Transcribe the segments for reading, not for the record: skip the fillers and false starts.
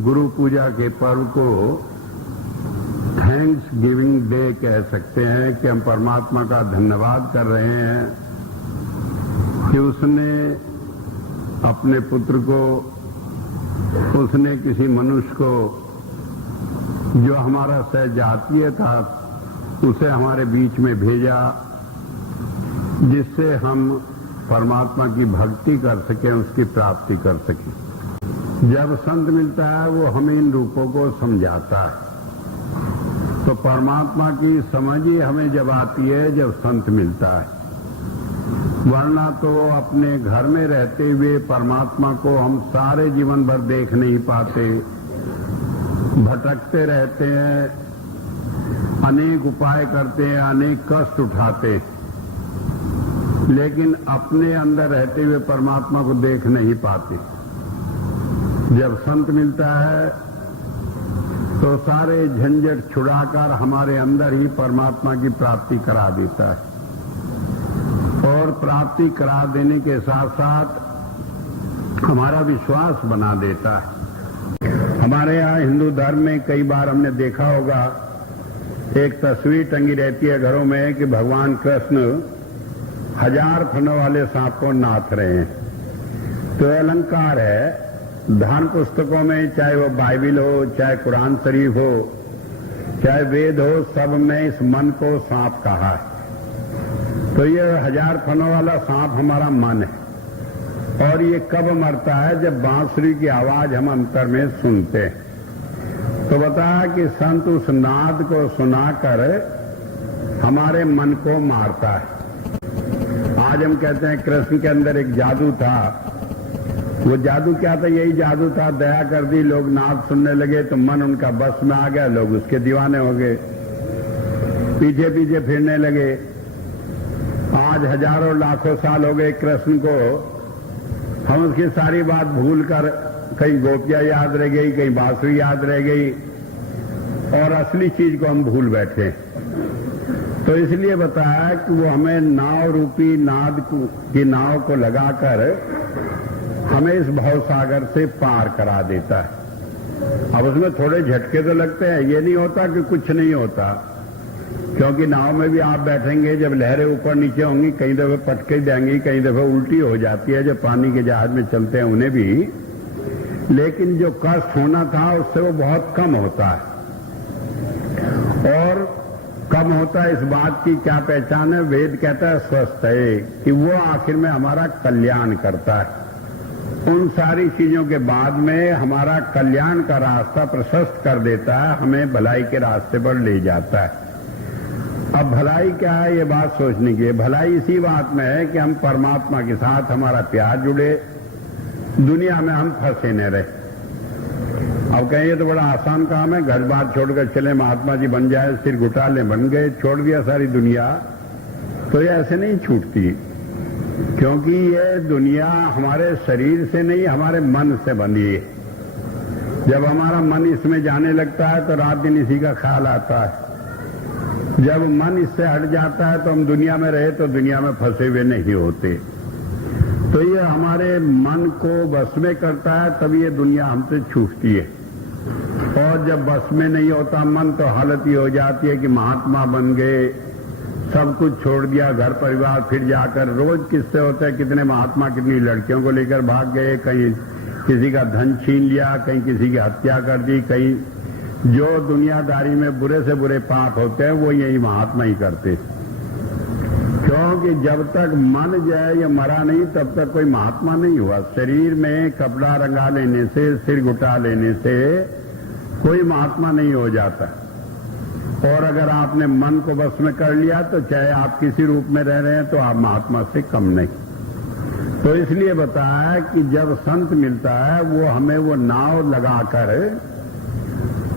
गुरु पूजा के पर्व को थैंक्स गिविंग डे कह सकते हैं कि हम परमात्मा का धन्यवाद कर रहे हैं कि उसने अपने पुत्र को, उसने किसी मनुष्य को जो हमारा सहजातीय था उसे हमारे बीच में भेजा, जिससे हम परमात्मा की भक्ति कर सकें, उसकी प्राप्ति कर सकें। जब संत मिलता है वो हमें इन रूपों को समझाता है, तो परमात्मा की समझ ही हमें जब आती है जब संत मिलता है, वरना तो अपने घर में रहते हुए परमात्मा को हम सारे जीवन भर देख नहीं पाते, भटकते रहते हैं, अनेक उपाय करते हैं, अनेक कष्ट उठाते हैं, लेकिन अपने अंदर रहते हुए परमात्मा को देख नहीं पाते। जब संत मिलता है तो सारे झंझट छुड़ाकर हमारे अंदर ही परमात्मा की प्राप्ति करा देता है, और प्राप्ति करा देने के साथ साथ हमारा विश्वास बना देता है। हमारे यहाँ हिंदू धर्म में कई बार हमने देखा होगा, एक तस्वीर टंगी रहती है घरों में कि भगवान कृष्ण 1000 फनों वाले सांप को नाथ रहे हैं। तो अलंकार है, धर्म पुस्तकों में चाहे वो बाइबिल हो, चाहे कुरान शरीफ हो, चाहे वेद हो, सब में इस मन को सांप कहा है। तो ये 1000 फनों वाला सांप हमारा मन है, और ये कब मरता है? जब बांसुरी की आवाज हम अंतर में सुनते हैं। तो बताया कि संत उस नाद को सुनाकर हमारे मन को मारता है। आज हम कहते हैं कृष्ण के अंदर एक जादू था। वो जादू क्या था? यही जादू था, दया कर दी, लोग नाद सुनने लगे तो मन उनका बस में आ गया, लोग उसके दीवाने हो गए, पीछे पीछे फिरने लगे। आज हजारों लाखों साल हो गए कृष्ण को, हम उसकी सारी बात भूल कर कहीं गोपियां याद रह गई, कहीं बांसुरी याद रह गई, और असली चीज को हम भूल बैठे। तो इसलिए बताया कि वो हमें नाव रूपी नाद की नाव को लगाकर हमें इस भवसागर से पार करा देता है। अब उसमें थोड़े झटके तो लगते हैं, ये नहीं होता कि कुछ नहीं होता, क्योंकि नाव में भी आप बैठेंगे, जब लहरें ऊपर नीचे होंगी, कई दफे पटके देंगी, कई दफे उल्टी हो जाती है, जब पानी के जहाज में चलते हैं उन्हें भी, लेकिन जो कष्ट होना था उससे वो बहुत कम होता है। और कम होता है, इस बात की क्या पहचान है? वेद कहता है स्वस्थ है, कि वो आखिर में हमारा कल्याण करता है। उन सारी चीजों के बाद में हमारा कल्याण का रास्ता प्रशस्त कर देता है, हमें भलाई के रास्ते पर ले जाता है। अब भलाई क्या है, ये बात सोचने की है। भलाई इसी बात में है कि हम परमात्मा के साथ हमारा प्यार जुड़े, दुनिया में हम फंसे न रहे। अब कहें ये तो बड़ा आसान काम है, घर बार छोड़कर चले, महात्मा जी बन जाए, सिर घुटा ले, बन गए, छोड़ दिया सारी दुनिया। तो ये ऐसे नहीं छूटती, क्योंकि ये दुनिया हमारे शरीर से नहीं, हमारे मन से बनी है। जब हमारा मन इसमें जाने लगता है तो रात दिन इसी का ख्याल आता है। जब मन इससे हट जाता है तो हम दुनिया में रहे तो दुनिया में फंसे हुए नहीं होते। तो ये हमारे मन को बस में करता है, तभी ये दुनिया हमसे छूटती है। और जब बस में नहीं होता मन, तो हालत ये हो जाती है कि महात्मा बन गए, सब कुछ छोड़ दिया, घर परिवार, फिर जाकर रोज किस्से होते हैं, कितने महात्मा कितनी लड़कियों को लेकर भाग गए, कहीं किसी का धन छीन लिया, कहीं किसी की हत्या कर दी, कहीं जो दुनियादारी में बुरे से बुरे पाप होते हैं वो यही महात्मा ही करते। क्योंकि जब तक मन जाए या मरा नहीं तब तक कोई महात्मा नहीं हुआ। शरीर में कपड़ा रंगा लेने से, सिर घुटा लेने से कोई महात्मा नहीं हो जाता। और अगर आपने मन को बस में कर लिया तो चाहे आप किसी रूप में रह रहे हैं तो आप महात्मा से कम नहीं। तो इसलिए बताया कि जब संत मिलता है वो हमें वो नाव लगाकर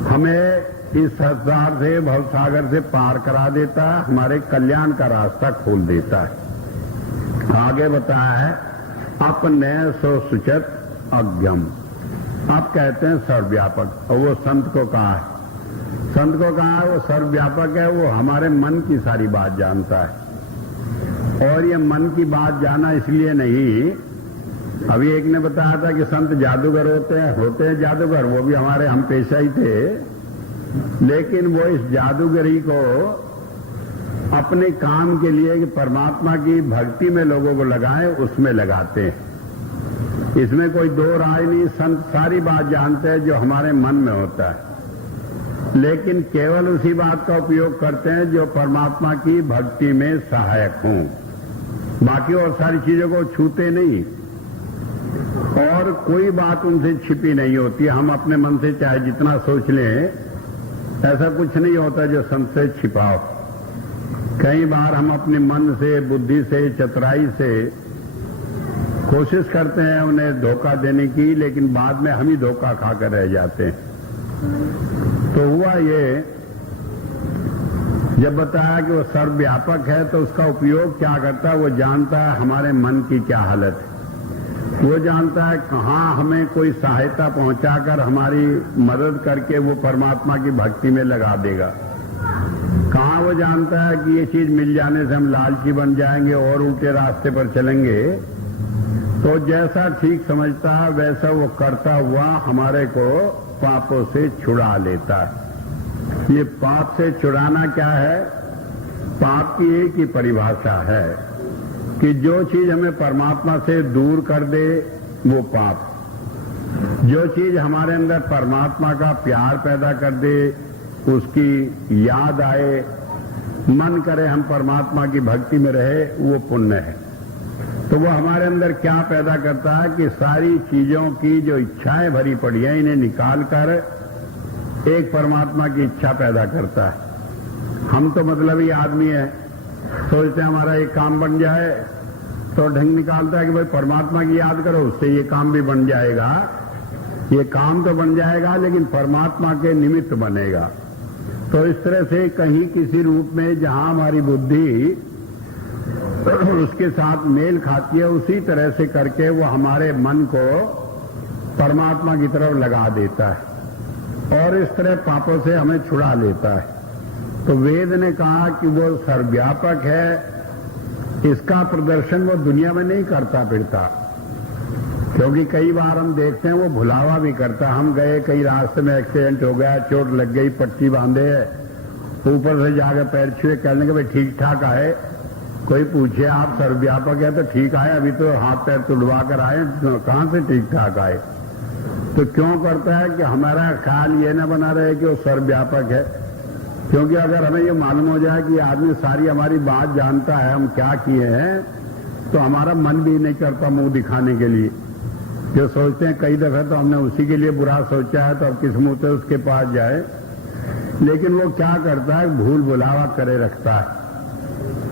हमें इस संसार से, भवसागर से पार करा देता है, हमारे कल्याण का रास्ता खोल देता है। आगे बताया है अपने सो सुचत अज्ञम। आप कहते हैं सर्वव्यापक, और वो संत को कहा है, संत को कहा है वो सर्वव्यापक है, वो हमारे मन की सारी बात जानता है। और ये मन की बात जाना इसलिए नहीं अभी एक ने बताया था कि संत जादूगर होते हैं जादूगर, वो भी हमारे हम पेशा ही थे, लेकिन वो इस जादूगरी को अपने काम के लिए कि परमात्मा की भक्ति में लोगों को लगाएं, उसमें लगाते हैं। इसमें कोई दो राय नहीं। संत सारी बात जानते हैं जो हमारे मन में होता है, लेकिन केवल उसी बात का उपयोग करते हैं जो परमात्मा की भक्ति में सहायक हों। बाकी और सारी चीजों को छूते नहीं, और कोई बात उनसे छिपी नहीं होती। हम अपने मन से चाहे जितना सोच लें, ऐसा कुछ नहीं होता जो संत से छिपाओ। कई बार हम अपने मन से, बुद्धि से, चतुराई से कोशिश करते हैं उन्हें धोखा देने की, लेकिन बाद में हम ही धोखा खाकर रह जाते हैं। तो हुआ ये, जब बताया कि वो सर्वव्यापक है तो उसका उपयोग क्या करता है, वो जानता है हमारे मन की क्या हालत है। वो जानता है कहाँ हमें कोई सहायता पहुंचाकर हमारी मदद करके वो परमात्मा की भक्ति में लगा देगा। कहाँ वो जानता है कि ये चीज मिल जाने से हम लालची बन जाएंगे और उल्टे रास्ते पर चलेंगे। तो जैसा ठीक समझता है वैसा वो करता हुआ हमारे को पापों से छुड़ा लेता है। ये पाप से छुड़ाना क्या है? पाप की एक ही परिभाषा है कि जो चीज हमें परमात्मा से दूर कर दे वो पाप, जो चीज हमारे अंदर परमात्मा का प्यार पैदा कर दे, उसकी याद आए, मन करे हम परमात्मा की भक्ति में रहे, वो पुण्य है। तो वो हमारे अंदर क्या पैदा करता है कि सारी चीजों की जो इच्छाएं भरी पड़ी हैं इन्हें निकालकर एक परमात्मा की इच्छा पैदा करता है। हम तो मतलब ही आदमी है, सोचते हैं हमारा एक काम बन जाए तो ढंग निकालता है कि भाई परमात्मा की याद करो, उससे ये काम भी बन जाएगा। ये काम तो बन जाएगा लेकिन परमात्मा के निमित्त बनेगा। तो इस तरह से कहीं किसी रूप में जहां हमारी बुद्धि उसके साथ मेल खाती है, उसी तरह से करके वो हमारे मन को परमात्मा की तरफ लगा देता है और इस तरह पापों से हमें छुड़ा लेता है। तो वेद ने कहा कि वो सर्वव्यापक है, इसका प्रदर्शन वो दुनिया में नहीं करता फिरता, क्योंकि कई बार हम देखते हैं वो भुलावा भी करता। हम गए, कई रास्ते में एक्सीडेंट हो गया, चोट लग गई, पट्टी बांधे, ऊपर से जाकर पैर छुए, कहने के भाई ठीक ठाक आए। कोई पूछे आप सर्वव्यापक है तो ठीक आए, अभी तो हाथ पैर तुड़वा कर आए, तो कहां से ठीक ठाक आए? तो क्यों करता है कि हमारा ख्याल ये न बना रहे कि वो सर्वव्यापक है। क्योंकि अगर हमें ये मालूम हो जाए कि आदमी सारी हमारी बात जानता है, हम क्या किए हैं, तो हमारा मन भी नहीं करता मुंह दिखाने के लिए। जो सोचते हैं कई दफे तो हमने उसी के लिए बुरा सोचा है तो अब किस मुंह से उसके पास जाए। लेकिन वो क्या करता है, भूल भुलावा करे रखता है।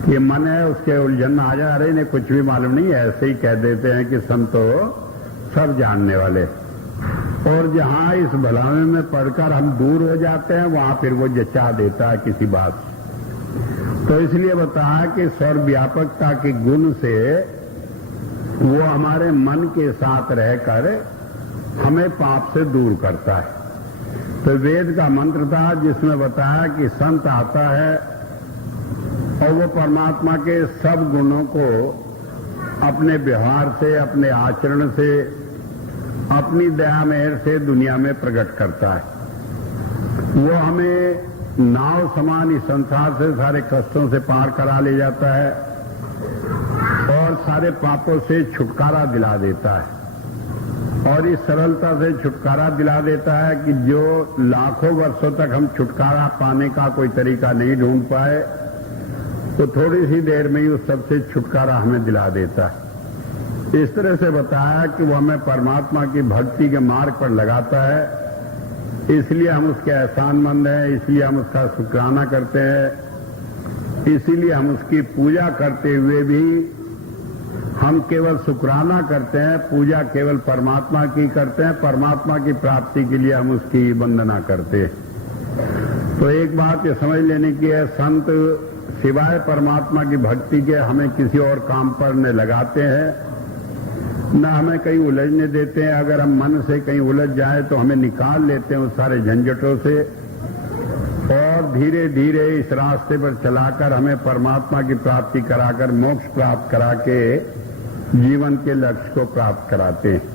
ये मन है, उसके उलझन आ जा रहे, इन्हें कुछ भी मालूम नहीं है, ऐसे ही कह देते हैं कि संतो सब जानने वाले। और जहां इस भलावे में पढ़कर हम दूर हो जाते हैं, वहां फिर वो जचा देता है किसी बात से। तो इसलिए बताया कि सर्वव्यापकता के गुण से वो हमारे मन के साथ रहकर हमें पाप से दूर करता है। तो वेद का मंत्र था जिसमें बताया कि संत आता है और वो परमात्मा के सब गुणों को अपने व्यवहार से, अपने आचरण से, अपनी दया मेहर से दुनिया में प्रकट करता है। वो हमें नाव समान इस संसार से सारे कष्टों से पार करा ले जाता है और सारे पापों से छुटकारा दिला देता है। और इस सरलता से छुटकारा दिला देता है कि जो लाखों वर्षों तक हम छुटकारा पाने का कोई तरीका नहीं ढूंढ पाए, तो थोड़ी सी देर में ही उस सबसे छुटकारा हमें दिला देता है। इस तरह से बताया कि वो हमें परमात्मा की भक्ति के मार्ग पर लगाता है, इसलिए हम उसके एहसानमंद हैं, इसलिए हम उसका शुक्राना करते हैं, इसीलिए हम उसकी पूजा करते हुए भी हम केवल शुक्राना करते हैं, पूजा केवल परमात्मा की करते हैं, परमात्मा की प्राप्ति के लिए हम उसकी वंदना करते हैं। तो एक बात ये समझ लेने की है, संत सिवाय परमात्मा की भक्ति के हमें किसी और काम पर न लगाते हैं, न हमें कहीं उलझने देते हैं। अगर हम मन से कहीं उलझ जाए तो हमें निकाल लेते हैं उस सारे झंझटों से और धीरे धीरे इस रास्ते पर चलाकर हमें परमात्मा की प्राप्ति कराकर, मोक्ष प्राप्त करा के जीवन के लक्ष्य को प्राप्त कराते हैं।